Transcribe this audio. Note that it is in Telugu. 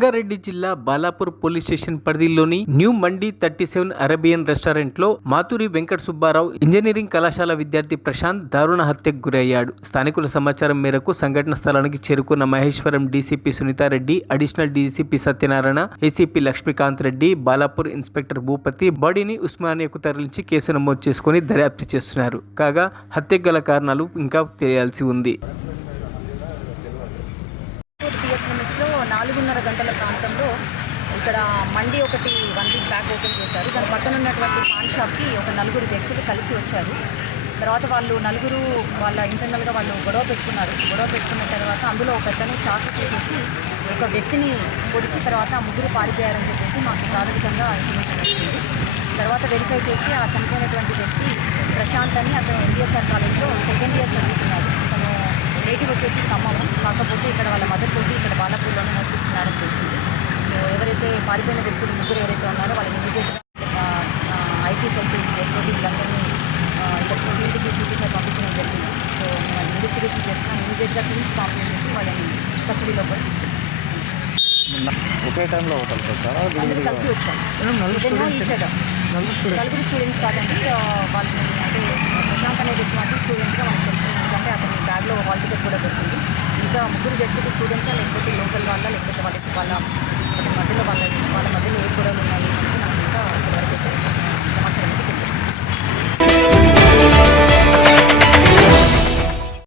రంగారెడ్డి జిల్లా బాలాపూర్ పోలీస్ స్టేషన్ పరిధిలోని న్యూ మండి 37 అరేబియన్ రెస్టారెంట్ లో మాతూరి వెంకట సుబ్బారావు ఇంజనీరింగ్ కళాశాల విద్యార్థి ప్రశాంత్ దారుణ హత్యకు గురయ్యాడు. స్థానికుల సమాచారం మేరకు సంఘటన స్థలానికి చేరుకున్న Maheshwaram DCP Sunitha Reddy, additional DCP Satyanarayana, ACP Lakshmikanth Reddy, Balapur inspector Bhupathi బాడీని ఉస్మానియాకు తరలించి కేసు నమోదు చేసుకుని దర్యాప్తు చేస్తున్నారు. కాగా హత్యకు గల కారణాలు ఇంకా తెలియాల్సి ఉంది. 4:30 గంటల ప్రాంతంలో ఇక్కడ మండి ఒకటి 1 వీక్ బ్యాక్ ఓపెన్ చేశారు. దాని పక్కన ఉన్నటువంటి పాన్ షాప్కి ఒక 4 వ్యక్తులు కలిసి వచ్చారు. తర్వాత వాళ్ళు నలుగురు వాళ్ళ ఇంటర్నల్గా వాళ్ళు గొడవ పెట్టుకున్న తర్వాత అందులో ఒక అతను చాకు తీసేసి ఒక వ్యక్తిని పొడిచి తర్వాత ఆ ముగ్గురు పారిపోయారని చెప్పేసి మాకు ప్రాథమికంగా ఇన్ఫర్మేషన్ వచ్చింది. తర్వాత వెరిఫై చేసి ఆ చనిపోయినటువంటి వ్యక్తి ప్రశాంత్ అని అతను ఎన్టీఎస్ఆర్ కాలేజ్లో సెకండ్ ఇయర్ చదువుతున్నాడు. అతను నేటివ్ వచ్చేసి ఖమ్మం, కాకపోతే ఇక్కడ వాళ్ళ మదర్ తోటి ఇక్కడ బాలాపూర్లోనే నివసిస్తున్నారని తెలిసింది. సో ఎవరైతే పారిపోయిన వ్యక్తులు ముగ్గురు ఎవరైతే ఉన్నారో వాళ్ళని ఇమీడియట్గా ఐటీ సెల్ ఎస్ఓటీ వీళ్ళందరినీ ఇక్కడ ఫీల్డ్కి సిటీసారి పంపించడం జరిగింది. సో మేము ఇన్వెస్టిగేషన్ చేస్తున్నాం. ఇమీడియట్గా టీమ్స్ ఫామ్ చేసేసి వాళ్ళని కస్టడీలో కూడా తీసుకుంటాం. ఒకే టైంలో అందరూ కలిసి వచ్చాము. నలుగురు స్టూడెంట్స్ కాదండి, వాళ్ళని అంటే ప్రశాంత్ అనే వ్యక్తి మాత్రం స్టూడెంట్గా మనకు తెలిసింది. ఎందుకంటే అతని బ్యాగ్లో హాల్ టికెట్ కూడా దొరికింది. ఇంకా ముగ్గురు వ్యక్తులు స్టూడెంట్సా లేకపోతే లోకల్ వాళ్ళ లేకపోతే వాళ్ళ మధ్యలో ఏ గొడవలు ఉన్నాయి అంటే నాకు ఇంకా ఇప్పటివరకు అయితే సమాచారం అయితే